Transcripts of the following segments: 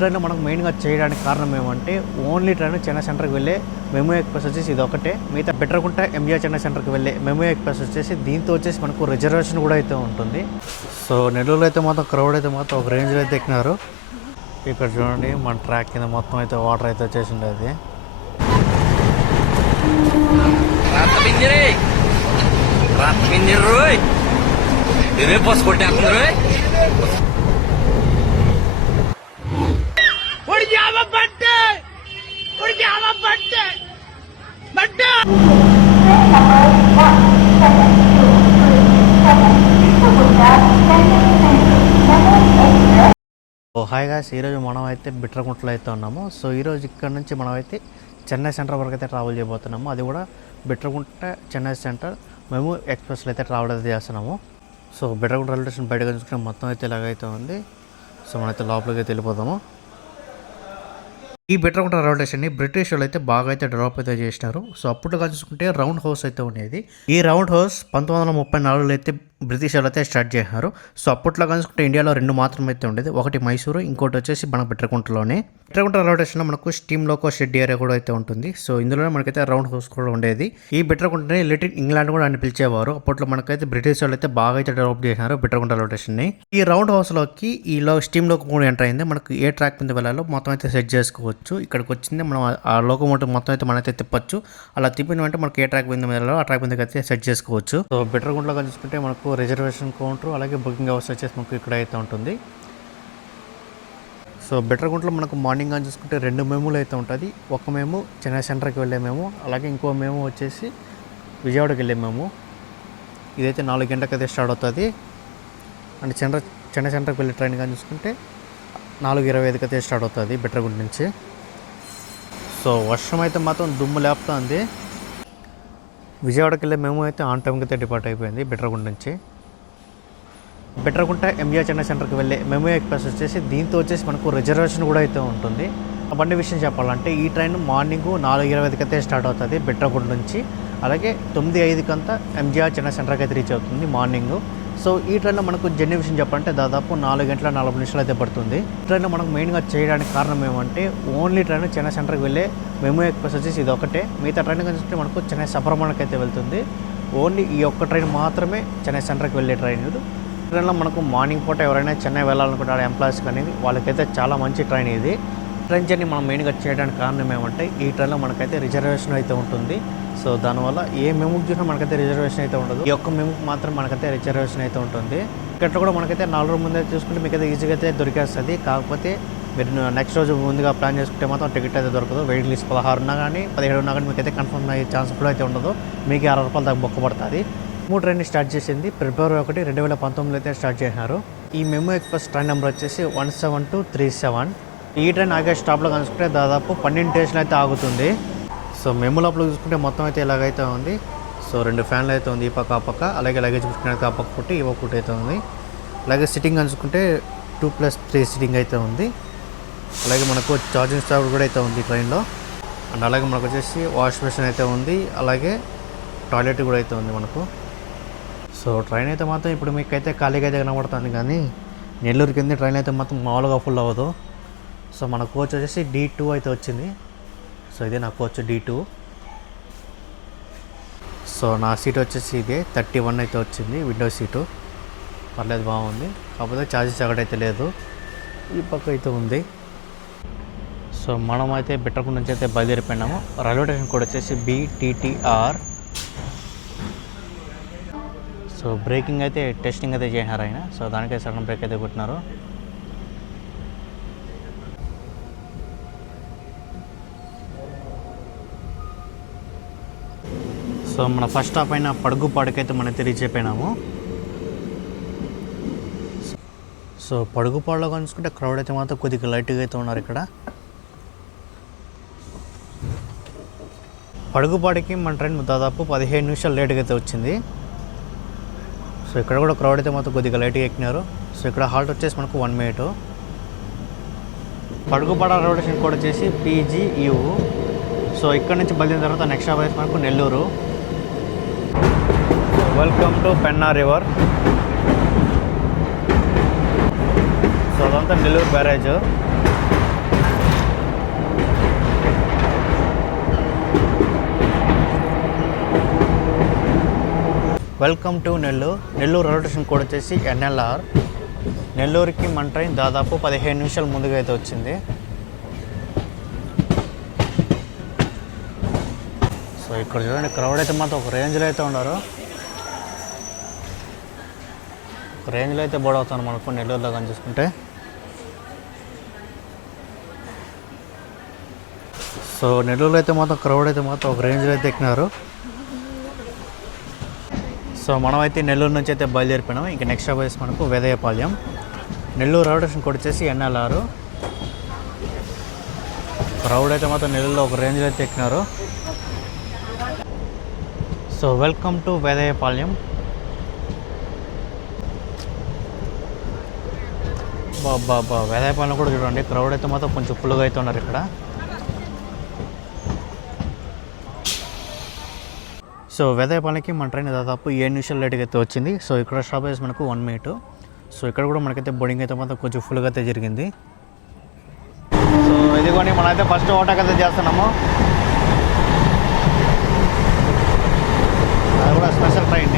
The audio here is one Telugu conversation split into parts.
ట్రైన్లో మనకు మెయిన్గా చేయడానికి కారణం ఏమంటే ఓన్లీ ట్రైన్ చెన్నై సెంటర్కి వెళ్ళే మెమో ఎక్స్ప్రెస్ వచ్చేసి ఇది ఒకటే. మిగతా బెటర్కుంట ఎంజిఆర్ చెన్నై సెంటర్కి వెళ్ళే మెమో ఎక్స్ప్రెస్ వచ్చేసి దీంతో వచ్చేసి మనకు రిజర్వేషన్ కూడా అయితే ఉంటుంది. సో నెల్లూరులో అయితే మొత్తం క్రౌడ్ అయితే మొత్తం ఒక రేంజ్లో అయితే ఎక్కినారు. ఇక్కడ చూడండి మన ట్రాక్ కింద మొత్తం అయితే వాటర్ అయితే వచ్చేసింది. అది హాయ్ గాయ్స్, ఈరోజు మనం అయితే బిట్రకుంటలో అయితే ఉన్నాము. సో ఈరోజు ఇక్కడ నుంచి మనం అయితే చెన్నై సెంటర్ వరకు అయితే ట్రావెల్ చేయబోతున్నాము. అది కూడా బిట్రకుంట చెన్నై సెంటర్ మేము ఎక్స్ప్రెస్లో అయితే ట్రావెల్ అయితే చేస్తున్నాము. సో బిట్రకుంట రైల్వే స్టేషన్ బయటకు చూసుకుంటే మొత్తం అయితే ఇలాగైతే ఉంది. సో మనమైతే లోపలికి అయితే వెళ్ళిపోతాము. ఈ బిట్రకుంట రైల్వే స్టేషన్ని బ్రిటిష్ వాళ్ళు అయితే బాగా అయితే డెవలప్ అయితే చేసినారు. సో అప్పట్లో చూసుకుంటే రౌండ్ హౌస్ అయితే ఉండేది. ఈ రౌండ్ హౌస్ 1934లో అయితే బ్రిటిష్ వాళ్ళు అయితే స్టార్ట్ చేశారు. సో అప్పట్లో కనుకుంటే ఇండియాలో 2 మాత్రమే అయితే ఉండేది. ఒకటి మైసూరు, ఇంకోటి వచ్చేసి మన బిట్రకుంటలోనే. బిట్రకుంట రైల్వే స్టేషన్లో మనకు స్టీమ్ లోకో షెడ్ ఏరియా కూడా అయితే ఉంటుంది. సో ఇందులోనే మనకైతే రౌండ్ హౌస్ కూడా ఉండేది. ఈ బిట్రకుంటని లిటిల్ ఇంగ్లాండ్ కూడా అని పిలిచేవారు. అప్పట్లో మనకైతే బ్రిటిష్ వాళ్ళు అయితే బాగా అయితే డెవలప్ చేశారు బిట్రకుంట రైల్వే స్టేషన్ని. ఈ రౌండ్ హౌస్లోకి స్టీమ్ లోకో కూడా ఎంటర్ అయింది. మనకు ఏ ట్రాక్ మీద వెళ్ళాలో మొత్తం అయితే సెట్ చేసుకోవచ్చు. ఇక్కడికి వచ్చింది మనం ఆ లోకోమోటివ్ మొత్తం అయితే మనమైతే తిప్పచ్చు. అలా తిప్పిన వెంటనే మనకి ఏ ట్రాక్ మీద వెళ్ళాలో ఆ ట్రాక్ మీద అయితే సెట్ చేసుకోవచ్చు. సో బిట్రకుంటలో చూసుకుంటే మనకు రిజర్వేషన్ కౌంటర్ అలాగే బుకింగ్ హౌస్ వచ్చేసి మనకు ఇక్కడ అయితే ఉంటుంది. సో బిట్రకుంటలో మనకు మార్నింగ్ అని చూసుకుంటే 2 మెమోలు అయితే ఉంటుంది. ఒక మేము చెన్నై సెంటర్కి వెళ్ళే మేము, అలాగే ఇంకో మేము వచ్చేసి విజయవాడకి వెళ్ళే మేము. ఇదైతే 4 గంటలకు అయితే స్టార్ట్ అవుతుంది. అండ్ చెన్నై సెంటర్కి వెళ్ళే ట్రైన్ కానీ చూసుకుంటే 4:25కి అయితే స్టార్ట్ అవుతుంది బిట్రకుంట నుంచి. సో వర్షం అయితే మాత్రం దుమ్ము లేపుతుంది. విజయవాడకి వెళ్ళే మేము అయితే ఆన్ టైంకి అయితే డిపార్ట్ అయిపోయింది బిట్రకుంట నుంచి. బిట్రకుంట ఎంజిఆర్ చెన్నై సెంటర్కి వెళ్ళే మెమో ఎక్స్ప్రెస్ వచ్చేసి దీంతో వచ్చేసి మనకు రిజర్వేషన్ కూడా అయితే ఉంటుంది. ఆ బండి విషయం చెప్పాలంటే ఈ ట్రైన్ మార్నింగ్ 4:20కి అయితే స్టార్ట్ అవుతుంది బిట్రకుంట నుంచి. అలాగే 9:05కి అంతా ఎంజిఆర్ చెన్నై సెంటర్కి అయితే రీచ్ అవుతుంది మార్నింగ్. సో ఈ ట్రైన్లో మనకు జర్నీ విషయం చెప్పాలంటే దాదాపు 4 గంటల 40 నిమిషాలు అయితే పడుతుంది. ఈ ట్రైన్లో మనకు మెయిన్గా చేయడానికి కారణం ఏమంటే ఓన్లీ ట్రైన్ చెన్నై సెంటర్కి వెళ్ళే మెమో ఎక్స్ప్రెస్ వచ్చేసి ఇది ఒకటే. మిగతా ట్రైన్ చూస్తే మనకు చెన్నై సబర్మణ్కి అయితే వెళ్తుంది. ఓన్లీ ఈ ఒక్క ట్రైన్ మాత్రమే చెన్నై సెంటర్కి వెళ్ళే ట్రైన్. ట్రైన్లో మనకు మార్నింగ్ పూట ఎవరైనా చెన్నై వెళ్ళాలనుకుంటారు ఎంప్లాయీస్ కానీ వాళ్ళకైతే చాలా మంచి ట్రైన్ ఇది. ట్రైన్ జర్నీ మనం మెయిన్గా చేయడానికి కారణం ఏమంటే ఈ ట్రైన్లో మనకైతే రిజర్వేషన్ అయితే ఉంటుంది. సో దానివల్ల ఏ మెమోకి చూసినా మనకైతే రిజర్వేషన్ అయితే ఉండదు. ఈ ఒక్క మెమోకి మాత్రం మనకైతే రిజర్వేషన్ అయితే ఉంటుంది. టికెట్లో కూడా మనకైతే 4 రోజుల ముందే చూసుకుంటే మీకు అయితే ఈజీగా అయితే దొరికేస్తుంది. కాకపోతే మీరు నెక్స్ట్ రోజు ముందుగా ప్లాన్ చేసుకుంటే మాత్రం టికెట్ అయితే దొరకదు. వెయిట్ లిస్ట్ 16 ఉన్నా కానీ 17 ఉన్నా కానీ మీకు అయితే కన్ఫర్మ్ అయ్యే ఛాన్స్ కూడా అయితే ఉండదు. మీకు 60 రూపాయలు దాకా బొక్క పడుతుంది. మెమో ట్రైన్ స్టార్ట్ చేసింది ఫిబ్రవరి 1, 2019లో అయితే స్టార్ట్ చేశారు. ఈ మెమో ఎక్స్ప్రెస్ ట్రైన్ నెంబర్ వచ్చేసి 17237. ఈ ట్రైన్ ఆగే స్టాప్లో కనుక్కుంటే దాదాపు 12 స్టేషన్లు అయితే ఆగుతుంది. సో మెమో లోపల చూసుకుంటే మొత్తం అయితే ఇలాగైతే ఉంది. సో 2 ఫ్యాన్లు అయితే ఉంది ఈ పక్క ఆ పక్క. అలాగే లగేజ్ చూసుకునే ఆ పక్క ఒకటి ఈ ఒకటి అయితే ఉంది. అలాగే సిట్టింగ్ చూసుకుంటే 2+3 సిట్టింగ్ అయితే ఉంది. అలాగే మనకు ఛార్జింగ్ స్టాప్ కూడా అయితే ఉంది ట్రైన్లో. అండ్ అలాగే మనకు వచ్చేసి వాష్ బేసిన్ అయితే ఉంది. అలాగే టాయిలెట్ కూడా అయితే ఉంది మనకు. సో ట్రైన్ అయితే మాత్రం ఇప్పుడు మీకైతే ఖాళీగా అయితే కనబడుతుంది, కానీ నెల్లూరు కింద ట్రైన్ అయితే మాత్రం మామూలుగా ఫుల్ అవ్వదు. సో మన కోచ్ వచ్చేసి D2 అయితే వచ్చింది. సో ఇదే నా కోచ్ D2. సో నా సీట్ వచ్చేసి ఇదే 31 అయితే వచ్చింది, విండో సీటు. పర్లేదు, బాగుంది. కాకపోతే ఛార్జెస్ ఎక్కడైతే లేదు, ఈ పక్క అయితే ఉంది. సో మనం అయితే బిట్రకుంట నుంచి అయితే బయలుదేరిపోయినాము. రైల్వే స్టేషన్ కూడా వచ్చేసి BTTR. సో బ్రేకింగ్ అయితే టెస్టింగ్ అయితే చేసినారు ఆయన. సో దానికైతే సడన్ బ్రేక్ అయితే కొట్టినారు. సో మన ఫస్ట్ స్టాప్ అయిన పడుగుపాడుకైతే మనం రీచ్ అయిపోయినాము. సో పడుగుపాడులో కనుక్కుంటే క్రౌడ్ అయితే మాత్రం కొద్దిగా లైట్గా అయితే ఉన్నారు ఇక్కడ. పడుగుపాడికి మన ట్రైన్ దాదాపు 15 నిమిషాలు లేట్గా అయితే వచ్చింది. సో ఇక్కడ కూడా క్రౌడ్ అయితే మాత్రం కొద్దిగా లైట్గా ఎక్కినారు. సో ఇక్కడ హాల్ట్ వచ్చేసి మనకు 1 మినిట్. పడుగుపాడ రైల్వే స్టేషన్ కూడా వచ్చేసి PGU. సో ఇక్కడ నుంచి బయలుదేరిన తర్వాత నెక్స్ట్ స్టాప్ అయితే మనకు Nellore. Welcome to Penna river. So అదంతా Nellore barrage. Welcome to Nellore. Nellore railway station code వచ్చేసి NLR. నెల్లూరుకి మన ట్రైన్ దాదాపు 15 నిమిషాల ముందుగా అయితే వచ్చింది. సో ఇక్కడ చూడండి, క్రౌడ్ అయితే మాత్రం ఒక రేంజ్లో అయితే ఉన్నారు. ఒక రేంజ్లో అయితే బోర్డ్ అవుతాను మనకు నెల్లూరులో కానీ చూసుకుంటే. సో నెల్లూరులో అయితే మాత్రం క్రౌడ్ అయితే మాత్రం ఒక రేంజ్లో అయితే ఎక్కినారు. సో మనమైతే నెల్లూరు నుంచి అయితే బయలుదేరిపోయినాం. ఇంకా నెక్స్ట్ స్టాప్ వచ్చేసి మనకు Vedayapalem. Nellore railway station code వచ్చేసి NLR. క్రౌడ్ అయితే మాత్రం నెల్లూరులో ఒక రేంజ్లో అయితే ఎక్కినారు. So welcome to Vedayapalem. బాబా వేదయ్యపాలెం కూడా చూడండి, క్రౌడ్ అయితే మాత్రం కొంచెం ఫుల్గా అయితే ఉన్నారు ఇక్కడ. సో వేదయ్యపాలెంకి మన ట్రైన్ దాదాపు 7 నిమిషాలు లేట్గా అయితే వచ్చింది. సో ఇక్కడ స్టాప్ వేసి మనకు 1 మినిట్. సో ఇక్కడ కూడా మనకైతే బోర్డింగ్ అయితే మాత్రం కొంచెం ఫుల్గా అయితే జరిగింది. సో ఇదిగోని మనమైతే ఫస్ట్ ఓటాక్ అయితే చేస్తున్నాము. అది కూడా special train.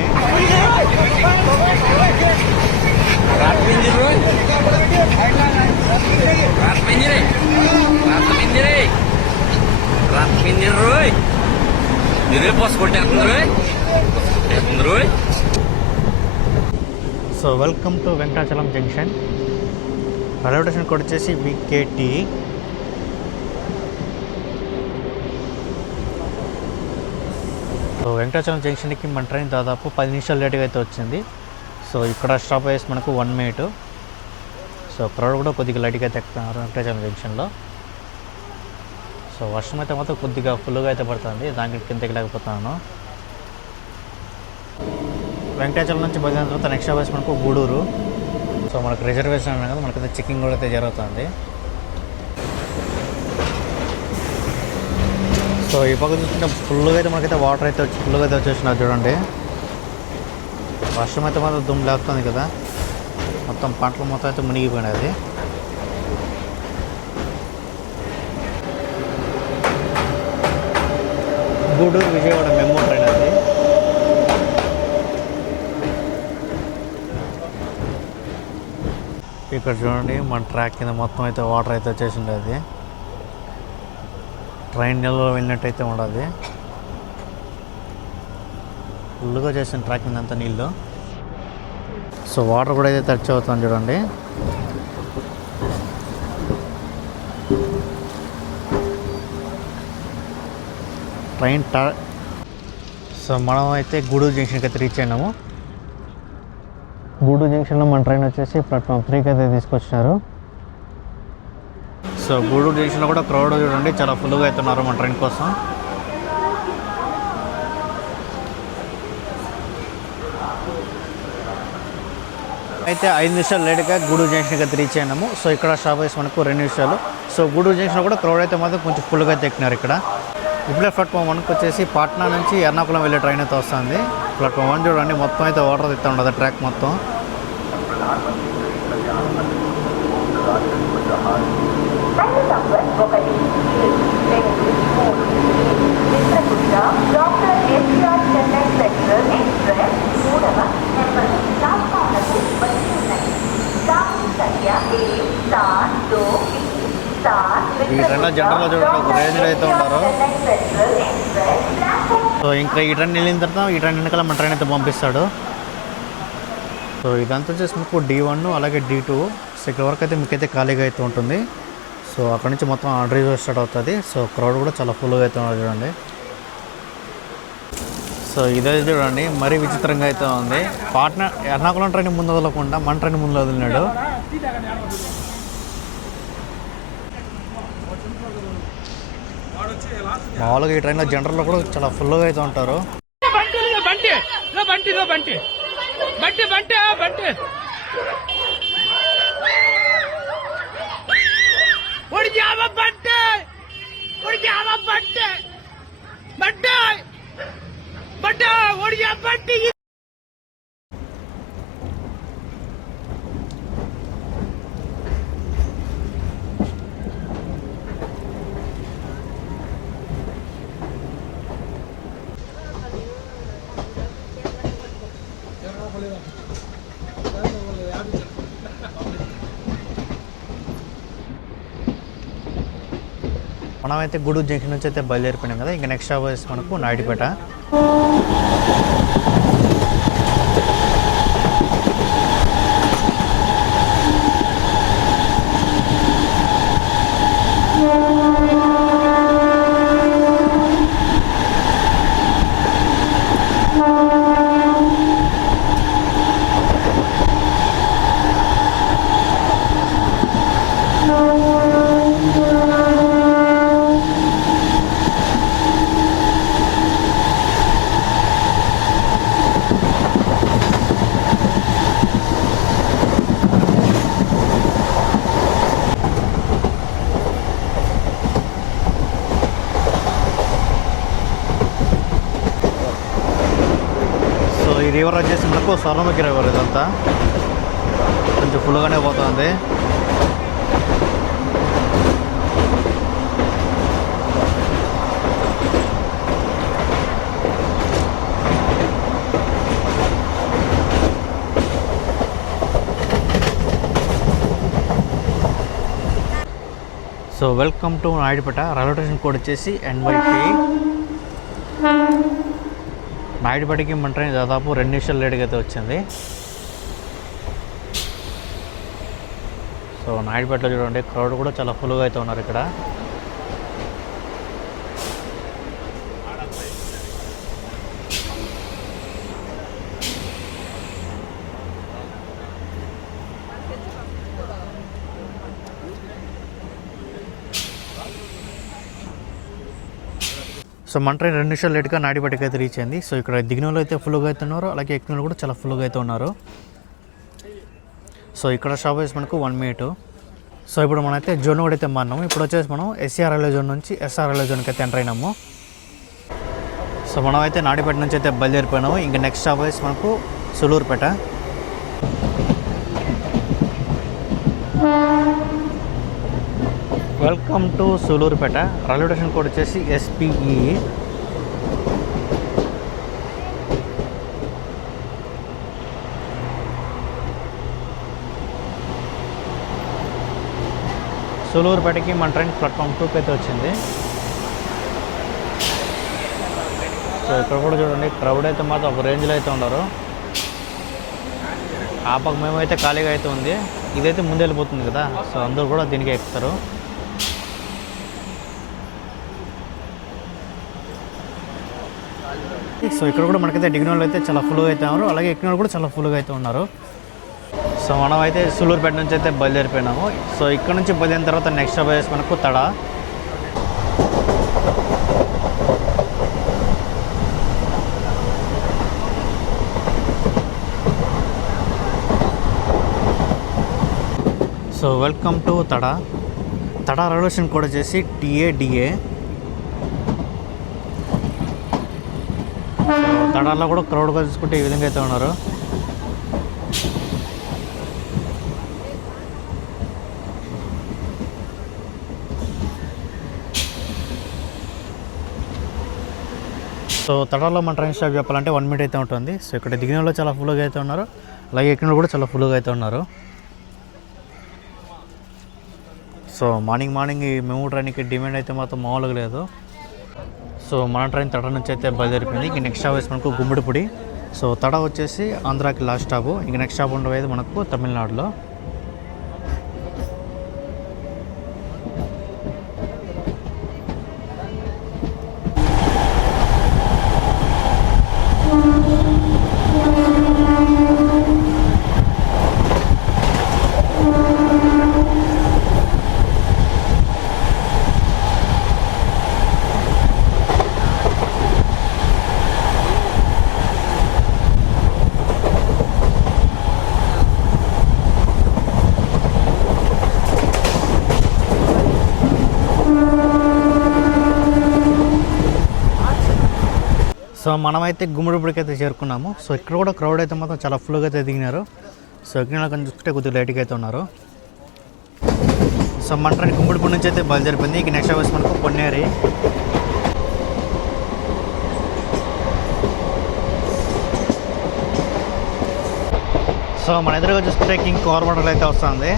So welcome to Venkatachalam junction. Railway station code వచ్చేసి VKT. సో వెంకటాచలం జంక్షన్కి మన ట్రైన్ దాదాపు 10 నిమిషాలు లేట్గా అయితే వచ్చింది. సో ఇక్కడ స్టాప్ వేసి మనకు 1 మినిట్. సో క్రౌడ్ కూడా కొద్దిగా లైట్గా అయితే ఎక్కుతున్నారు వెంకటాచలం జంక్షన్లో. సో వర్షం అయితే మాత్రం కొద్దిగా ఫుల్గా అయితే పడుతుంది, దానికి కిందకి లేకపోతున్నాను. వెంకటాచలం నుంచి బయలుదేరిన తర్వాత నెక్స్ట్ స్టాప్ వేసి మనకు గూడూరు. సో మనకు రిజర్వేషన్ అన్నా కదా, మనకైతే చెకింగ్ కూడా అయితే జరుగుతుంది. సో ఈ పక్క చూస్తుంటే ఫుల్గా అయితే మనకైతే వాటర్ అయితే ఫుల్గా అయితే వచ్చేసినారు చూడండి. వర్షం అయితే మాత్రం దుమ్ము లేపుతుంది కదా, మొత్తం పంటలు మొత్తం అయితే మునిగిపోయినది. గూడూరు విజయవాడ మెమో ట్రైన్ అది. ఇక్కడ చూడండి, మన ట్రాక్ కింద మొత్తం అయితే వాటర్ అయితే వచ్చేసింది. అది ట్రైన్ నీళ్ళలో వెళ్ళినట్టయితే ఉండదు, ఫుల్గా చేసిన ట్రాక్ కింద అంతా నీళ్ళు. సో వాటర్ కూడా అయితే టచ్ అవుతుంది చూడండి. ట్రైన్ సో మనం అయితే గూడూరు జంక్షన్కి అయితే రీచ్ అయినాము. గూడూరు జంక్షన్లో మన ట్రైన్ వచ్చేసి ప్లాట్ఫామ్ 3కి అయితే తీసుకొచ్చినారు. సో గూడూరు జంక్షన్లో కూడా క్రౌడ్ చూడండి, చాలా ఫుల్గా అవుతున్నారు మన ట్రైన్ కోసం. అయితే 5 నిమిషాలు లేట్గా గూడూరు జంక్షన్కి అయితే రీచ్ అయినాము. సో ఇక్కడ స్టాప్ వేసి మనకు 2 నిమిషాలు. సో గూడూరు జంక్షన్లో కూడా క్రౌడ్ అయితే మాత్రం కొంచెం ఫుల్గా అయితే ఎక్కినారు ఇక్కడ. ఇప్పుడే ప్లాట్ఫామ్ 1కి వచ్చేసి పాట్నా నుంచి ఎర్నాకుళం వెళ్ళే ట్రైన్ అయితే వస్తుంది. ప్లాట్ఫామ్ 1 చూడండి, మొత్తం అయితే వాటర్ అయితే ఉండదు ట్రాక్ మొత్తం. ఈ ట్రైన్లో జనరల్లో చూడండి ఒక రేంజ్లో అయితే ఉన్నారు. సో ఇంకా ఈ ట్రైన్ వెళ్ళిన తర్వాత ఈ ట్రైన్ వెనకాల మన ట్రైన్ అయితే పంపిస్తాడు. సో ఇదంతా వచ్చేసి మీకు D1 అలాగే D2. సో ఇక్కడ వరకు అయితే మీకైతే ఖాళీగా అయితే ఉంటుంది. సో అక్కడ నుంచి మొత్తం రిజర్వ్ స్టార్ట్ అవుతుంది. సో క్రౌడ్ కూడా చాలా ఫుల్గా అయితే ఉన్నారు చూడండి. సో ఇదే చూడండి, మరీ విచిత్రంగా అయితే ఉంది. పాట్నా ఎర్నాకుళం ట్రైన్ ముందు వదలకుండా మన ట్రైన్ ముందు వదిలినాడు. మామూలుగా ఈ ట్రైన్లో జనరల్లో కూడా చాలా ఫుల్గా అయితే ఉంటారు. మనమైతే గూడూరు జంక్షన్ నుంచి అయితే బయలుదేరిపోయినాం కదా. ఇంకా నెక్స్ట్ స్టాప్ వచ్చేసి మనకు నాయుడుపేట. ఈ రివర్ వచ్చేసి మనకు స్వర్ణముఖి రివర్. ఇదంతా కొంచెం ఫుల్గానే పోతుంది. So welcome to Naidupeta. Railway station code వచ్చేసి NYP. నాయుడుపేటకి మన ట్రైన్ దాదాపు 2 నిమిషాలు లేట్గా అయితే వచ్చింది. సో నాయుడుపేటలో చూడండి, క్రౌడ్ కూడా చాలా ఫుల్గా అయితే ఉన్నారు ఇక్కడ. సో మన ట్రైన్ 2 నిమిషాలు లేట్గా నాయుడుపేటకి అయితే రీచ్ అయింది. సో ఇక్కడ దిగిన వాళ్ళు అయితే ఫుల్గా అయితే ఉన్నారు, అలాగే ఎక్కిన వాళ్ళు కూడా చాలా ఫుల్గా అయితే ఉన్నారు. సో ఇక్కడ స్టాప్ వేసి మనకు 1 minute. సో ఇప్పుడు మనమైతే జోన్ కూడా అయితే మారినాము. ఇప్పుడు వచ్చేసి మనం SCR రైల్వే జోన్ నుంచి SR రైల్వే జోన్కి అయితే ఎంటర్ అయినాము. సో మనం అయితే నాయుడుపేట నుంచి అయితే బయలుదేరిపోయినాము. ఇంకా నెక్స్ట్ స్టాప్ వేసి మనకు Sullurpeta. Welcome to Sullurpeta. Railway station code వచ్చేసి SPE. సూలూరుపేటకి మన ట్రైన్ ప్లాట్ఫామ్ 2కి అయితే వచ్చింది. సో ఇక్కడ కూడా చూడండి, క్రౌడ్ అయితే మాత్రం ఒక రేంజ్లో అయితే ఉన్నారు. ఆ పక్క మేమైతే ఖాళీగా అయితే ఉంది, ఇదైతే ముందు వెళ్ళిపోతుంది కదా. సో అందరూ కూడా దీనికి ఎక్కుతారు. సో ఇక్కడ కూడా మనకైతే దిగిన వాళ్ళు అయితే చాలా ఫుల్గా అయితే ఉన్నారు, అలాగే ఎక్కిన వాళ్ళు కూడా చాలా ఫుల్గా అయితే ఉన్నారు. సో మనం అయితే సూలూరుపేట నుంచి అయితే బయలుదేరిపోయినాము. సో ఇక్కడ నుంచి బయలుదేరిన తర్వాత నెక్స్ట్ స్టాప్ వచ్చేసి మనకు Tada. So welcome to Tada. Tada railway station code వచ్చేసి TADA. తడాల్లో కూడా క్రౌడ్గా చూసుకుంటే ఈ విధంగా అయితే ఉన్నారు. సో తడాల్లో మన ట్రైన్ స్టాప్ చెప్పాలంటే 1 minute అయితే ఉంటుంది. సో ఇక్కడ దిగిన వాళ్ళు చాలా ఫుల్గా అయితే ఉన్నారు, అలాగే ఎక్కిన వాళ్ళు కూడా చాలా ఫుల్గా అయితే ఉన్నారు. సో మార్నింగ్ ఈ మేము ట్రైన్కి డిమాండ్ అయితే మాత్రం మామూలుగా లేదు. సో మన ట్రైన్ తడ నుంచి అయితే బయలుదేరిపోయింది. ఇంక నెక్స్ట్ స్టాప్ వేసి మనకు గుమ్మడిపూడి. సో తడ వచ్చేసి ఆంధ్రాకి లాస్ట్ స్టాపు. ఇంక నెక్స్ట్ స్టాప్ ఉండేది మనకు తమిళనాడులో. సో మనమైతే గుమ్మడిపూడికి అయితే చేరుకున్నాము. సో ఇక్కడ కూడా క్రౌడ్ అయితే మాత్రం చాలా ఫుల్గా అయితే దిగినారు. సో ఎక్కడ కొంచెం చూస్తే కొద్దిగా లైట్గా అయితే ఉన్నారు. సో మన ట్రైన్ గుమ్మడిపూడి నుంచి అయితే బయలుదేరిపోయింది. ఇక నెక్స్ట్ వచ్చి మనకు పొన్నేరి. సో మన ఎదురుగా చూస్తే కింగ్ కార్బోరేటర్ అయితే వస్తుంది.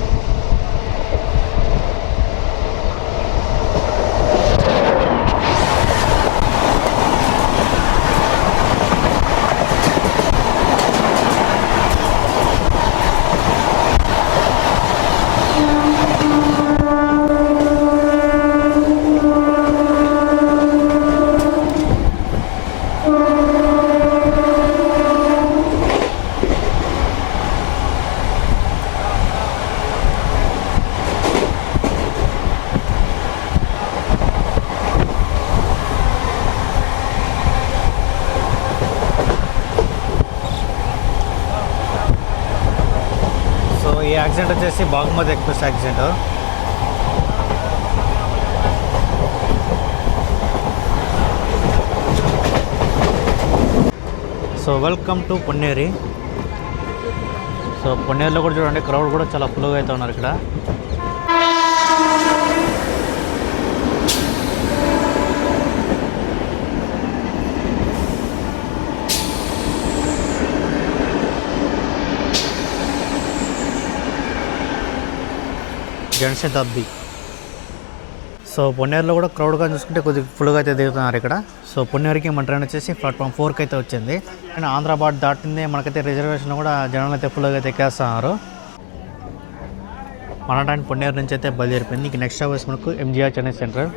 యాక్సిడెంట్ వచ్చేసి Bagmati express accident. So welcome to Ponneri. So పొన్నేరులో కూడా చూడండి, క్రౌడ్ కూడా చాలా ఫుల్గా అయితే ఉన్నారు ఇక్కడ. జనశతాబ్ది. సో పొన్నేరులో కూడా క్రౌడ్గా చూసుకుంటే కొద్దిగా ఫుల్గా అయితే దిగుతున్నారు ఇక్కడ. సో పొన్నేరుకి మన ట్రైన్ వచ్చేసి ప్లాట్ఫామ్ 4కి అయితే వచ్చింది. అండ్ ఆంధ్రాబాద్ దాటింది మనకైతే రిజర్వేషన్ కూడా జనాలు అయితే ఫుల్గా అయితే ఎక్కేస్తున్నారు. మన ట్రైన్ పొన్నేరు నుంచి అయితే బయలుదేరిపోయింది. ఇంక నెక్స్ట్ అవర్స్ మనకు ఎంజీఆర్ చెన్నై సెంట్రల్.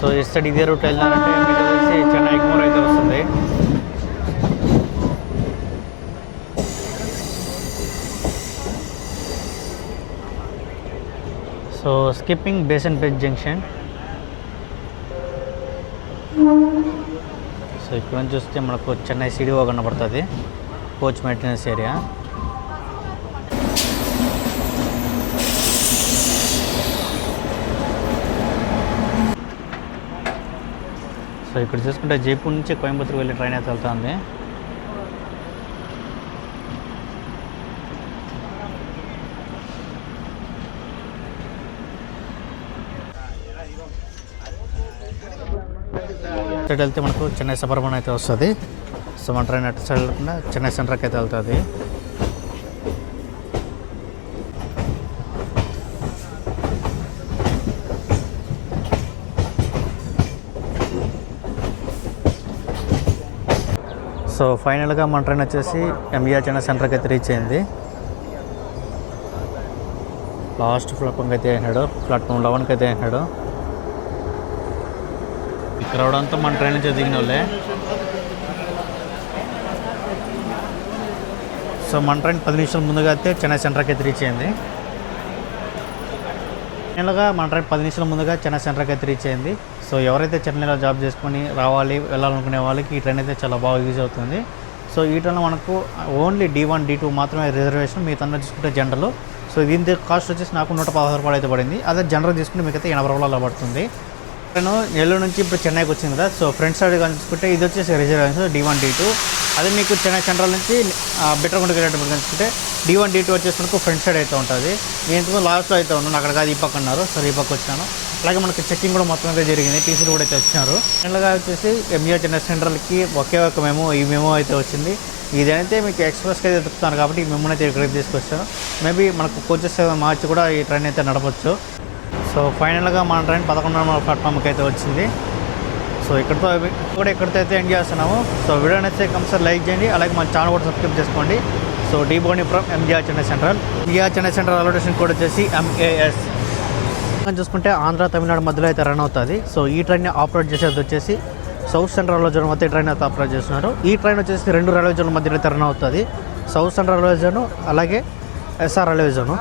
సో ఇస్తడి ఇదే రూట్ వెళ్ళాలంటే మీకు తెలిసి చెన్నై ఎగ్మోర్ అయితే వస్తుంది. So skipping Basin Bridge junction. So ఇక్కడ నుంచి చూస్తే మనకు చెన్నై సిడిఓ కనబడుతుంది, కోచ్ మెయింటెనెన్స్ ఏరియా. సో ఇక్కడ చూసుకుంటే జైపూర్ నుంచి కోయంబత్తూరు వెళ్ళే ట్రైన్ అయితే వెళ్తుంది. అటు వెళ్తే మనకు చెన్నై సబర్బన్ అయితే వస్తుంది. సో మన ట్రైన్ అటు సైడ్ వెళ్ళకుండా చెన్నై సెంట్రల్కి అయితే వెళ్తుంది. సో ఫైనల్గా మన ట్రైన్ వచ్చేసి ఎంజీఆర్ చెన్నై సెంటర్కి అయితే రీచ్ అయింది. లాస్ట్ ప్లాట్ఫామ్కి అయితే అయినాడు, ప్లాట్ఫామ్ 11కి అయితే అయినాడు. ఈ క్రౌడ్ అంతా మన ట్రైన్ నుంచి దిగిన వాళ్ళే. సో మన ట్రైన్ 10 నిమిషాల ముందుగా అయితే చెన్నై సెంటర్కి అయితే రీచ్ అయింది. ఫైనల్గా మన ట్రైన్ 10 నిమిషాల ముందుగా చెన్నై సెంటర్కి అయితే రీచ్ అయింది. సో ఎవరైతే చెన్నైలో జాబ్ చేసుకొని రావాలి వెళ్ళాలనుకునే వాళ్ళకి ఈ ట్రైన్ అయితే చాలా బాగా యూజ్ అవుతుంది. సో ఈ ట్రైన్లో మనకు ఓన్లీ D1 D2 మాత్రమే రిజర్వేషన్, మీ తన చూసుకుంటే జనరల్. సో దీని కాస్ట్ వచ్చేసి నాకు 116 రూపాయలు అయితే పడింది. అదే జనరల్ తీసుకుంటే మీకు అయితే 80 రూపాయలు పడుతుంది. నేను నెల్లూరు నుంచి ఇప్పుడు చెన్నైకి వచ్చింది కదా. సో ఫ్రంట్ సైడ్ కానీ చూసుకుంటే ఇది వచ్చేసి రిజర్వేషన్ D1 D2. అదే మీకు చెన్నై సెంట్రల్ నుంచి బిట్రగుంటకి వెళ్ళేటప్పుడు కనుకుంటే D1 D2 వచ్చేసి మనకు ఫ్రంట్ సైడ్ అయితే ఉంటుంది. నేను లాస్ట్లో అయితే ఉన్నాను, అక్కడ కాదు ఈ పక్క అన్నారు. సరే ఈ పక్క వచ్చాను. అలాగే మనకి చెక్కింగ్ కూడా మొత్తం అయితే జరిగింది, టీసీలు కూడా అయితే వచ్చినారు. ఫైనల్గా వచ్చేసి ఎంజీఆర్ చెన్నై సెంట్రల్కి ఒకే ఒక మెమో, ఈ మెమో అయితే వచ్చింది. ఇదైతే మీకు ఎక్స్ప్రెస్కి అయితే చెప్తున్నారు కాబట్టి ఈ మెమోని అయితే ఇక్కడికి తీసుకొచ్చాను. మేబీ మనకు కోచెస్ మార్చి కూడా ఈ ట్రైన్ అయితే నడపచ్చు. సో ఫైనల్గా మన ట్రైన్ 11వ నెంబర్ ప్లాట్ఫామ్కి అయితే వచ్చింది. సో ఇక్కడితో అయితే ఎండ్ చేస్తున్నాము. సో వీడియో అయితే కంపల్సరీ లైక్ చేయండి, అలాగే మన ఛానల్ కూడా సబ్స్క్రైబ్ చేసుకోండి. సో డీ బోని from MGR Chennai central. MGR Chennai central allocation code వచ్చేసి MAS. చూసుకుంటే ఆంధ్ర తమిళనాడు మధ్యలో అయితే రన్ అవుతుంది. సో ఈ ట్రైన్ని ఆపరేట్ చేసేది వచ్చేసి సౌత్ సెంట్రల్ రైల్వే జోన్ మధ్య ట్రైన్ అయితే ఆపరేట్ చేస్తున్నారు. ఈ ట్రైన్ వచ్చేసి 2 రైల్వే జోన్ల మధ్యలో అయితే రన్ అవుతుంది, సౌత్ సెంట్రల్ రైల్వే జోన్ అలాగే SR రైల్వే జోను.